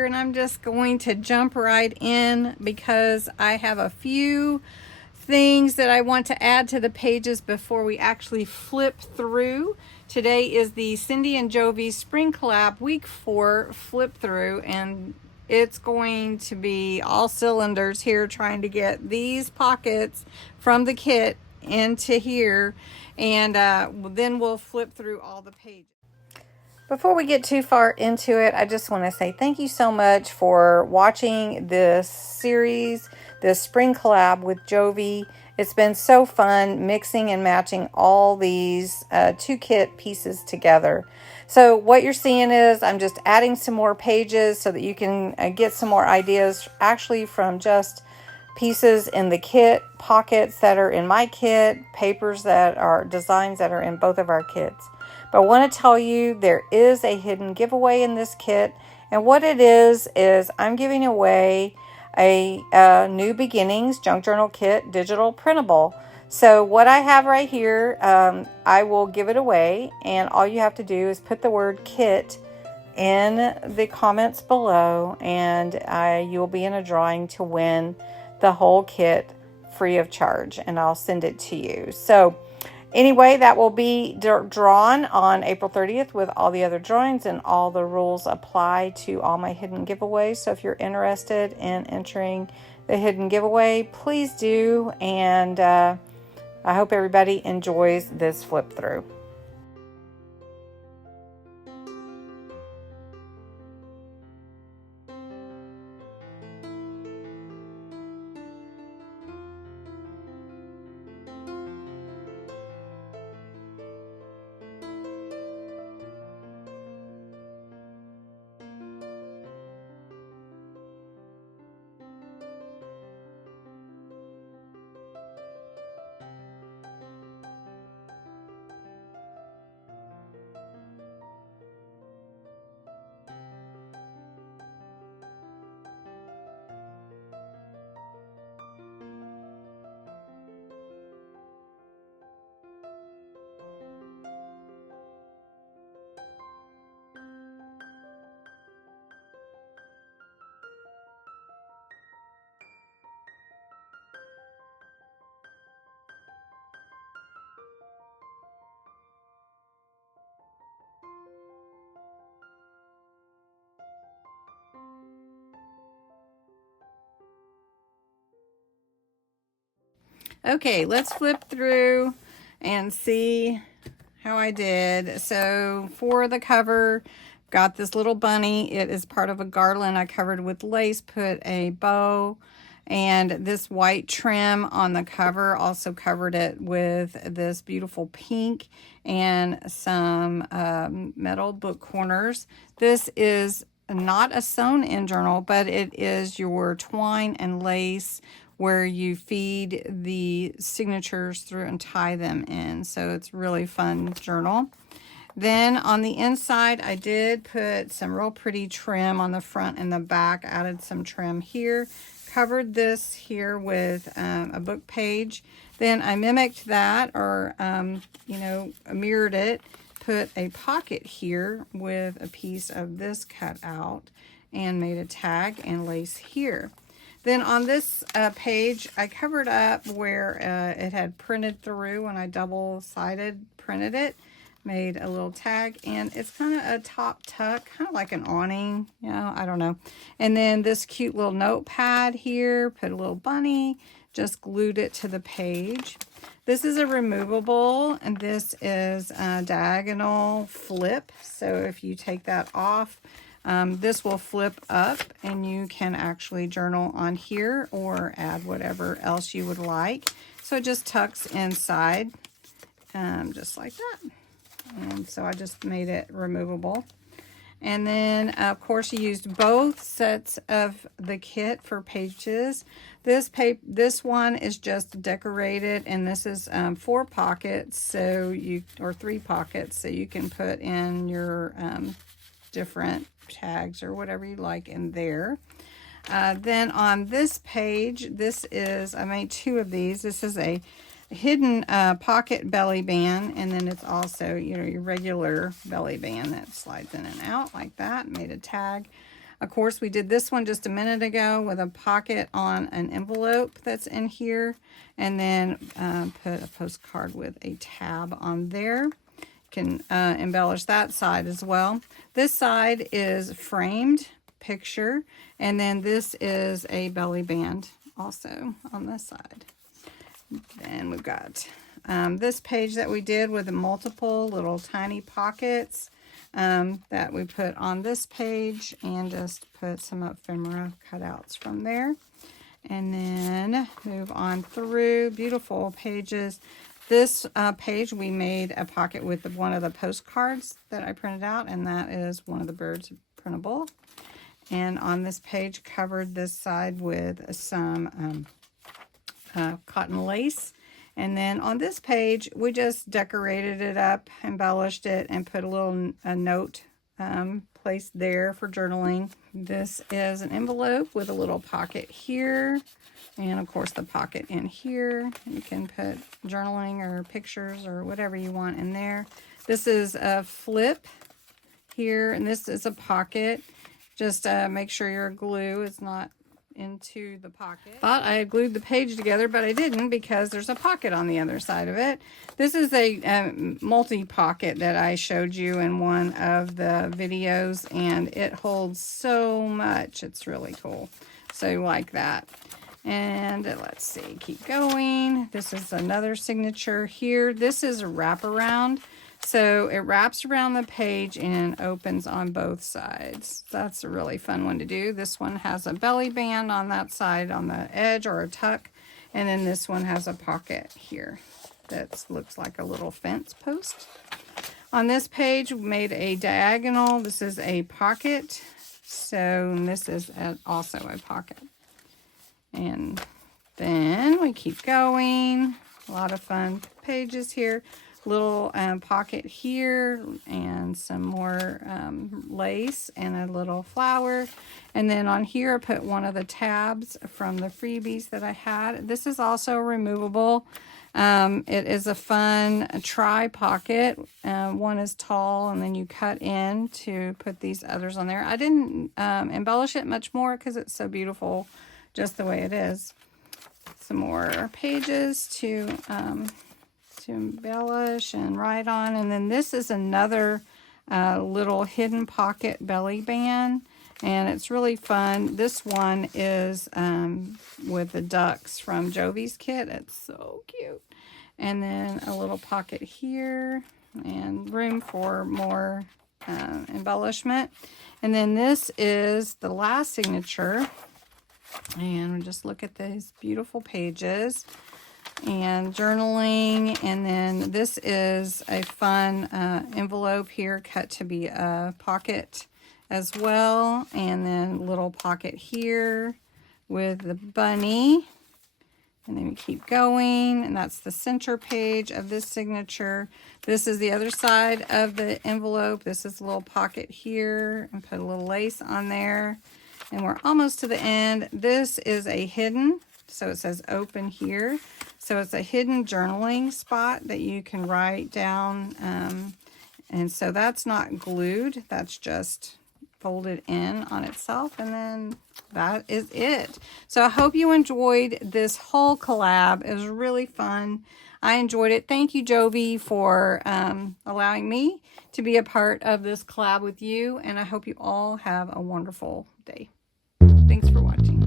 here, and I'm just going to jump right in because I have a few things that I want to add to the pages before we actually flip through. Today is the Cindy and Jovi Spring Collab Week 4 flip through, and it's going to be all cylinders here trying to get these pockets from the kit into here, and then we'll flip through all the pages. Before we get too far into it, I just want to say thank you so much for watching this series, this spring collab with Jovi. It's been so fun mixing and matching all these two kit pieces together. So what you're seeing is I'm just adding some more pages so that you can get some more ideas actually from just pieces in the kit, pockets that are in my kit, papers that are designs that are in both of our kits. But I want to tell you there is a hidden giveaway in this kit, and what it is I'm giving away a New Beginnings Junk Journal Kit digital printable. So what I have right here, I will give it away, and all you have to do is put the word kit in the comments below, and you'll be in a drawing to win the whole kit free of charge, and I'll send it to you. So anyway, that will be drawn on April 30th with all the other drawings, and all the rules apply to all my hidden giveaways. So if you're interested in entering the hidden giveaway, please do. And I hope everybody enjoys this flip through. Okay, let's flip through and see how I did. So for the cover, got this little bunny. It is part of a garland I covered with lace, put a bow, and this white trim on the cover. Also covered it with this beautiful pink and some metal book corners. This is not a sewn-in journal, but it is your twine and lace where you feed the signatures through and tie them in. So it's really fun journal. Then on the inside, I did put some real pretty trim on the front and the back, added some trim here, covered this here with a book page. Then I mimicked that, or, mirrored it, put a pocket here with a piece of this cut out and made a tag and lace here. Then on this page, I covered up where it had printed through when I double-sided printed it, made a little tag, and it's kind of a top tuck, kind of like an awning, I don't know. And then this cute little notepad here, put a little bunny, just glued it to the page. This is a removable, and this is a diagonal flip. So if you take that off, this will flip up and you can actually journal on here or add whatever else you would like. So it just tucks inside just like that. And so I just made it removable. And then, of course, you used both sets of the kit for pages. This one is just decorated, and this is 4 pockets, or 3 pockets, so you can put in your different tags or whatever you like in there. Then on this page, I made 2 of these. This is a hidden pocket belly band, and then it's also, your regular belly band that slides in and out like that. Made a tag. Of course, we did this one just a minute ago with a pocket on an envelope that's in here, and then put a postcard with a tab on there. Can embellish that side as well. This side is framed picture, and then this is a belly band also on this side. Then we've got this page that we did with the multiple little tiny pockets that we put on this page, and just put some ephemera cutouts from there. And then move on through. Beautiful pages. This page we made a pocket with one of the postcards that I printed out, and that is one of the birds printable. And on this page, covered this side with some cotton lace. And then on this page, we just decorated it up, embellished it, and put a note placed there for journaling. This is an envelope with a little pocket here, and of course the pocket in here. You can put journaling or pictures or whatever you want in there. This is a flip here, and this is a pocket. Just make sure your glue is not into the pocket. Thought I had glued the page together, but I didn't, because there's a pocket on the other side of it. This is a multi-pocket that I showed you in one of the videos, and it holds so much. It's really cool. So like that. And let's see, keep going. This is another signature here. This is a wraparound. So it wraps around the page and opens on both sides. That's a really fun one to do. This one has a belly band on that side on the edge, or a tuck. And then this one has a pocket here that looks like a little fence post. On this page, we made a diagonal. This is a pocket. So this is also a pocket. And then we keep going. A lot of fun pages here. Little pocket here, and some more lace, and a little flower. And then on here I put one of the tabs from the freebies that I had. This is also removable. It is a fun tri pocket. One is tall, and then you cut in to put these others on there. I didn't embellish it much more because it's so beautiful just the way it is. Some more pages to embellish and write on. And then this is another little hidden pocket belly band, and it's really fun. This one is with the ducks from Jovi's kit. It's so cute. And then a little pocket here, and room for more embellishment. And then this is the last signature, and we'll just look at these beautiful pages and journaling. And then this is a fun envelope here, cut to be a pocket as well, and then a little pocket here with the bunny. And then we keep going, and that's the center page of this signature. This is the other side of the envelope. This is a little pocket here, and put a little lace on there. And we're almost to the end. This is a hidden, so it says open here. So it's a hidden journaling spot that you can write down. And so that's not glued. That's just folded in on itself. And then that is it. So I hope you enjoyed this whole collab. It was really fun. I enjoyed it. Thank you, Jovi, for allowing me to be a part of this collab with you. And I hope you all have a wonderful day. Thanks for watching.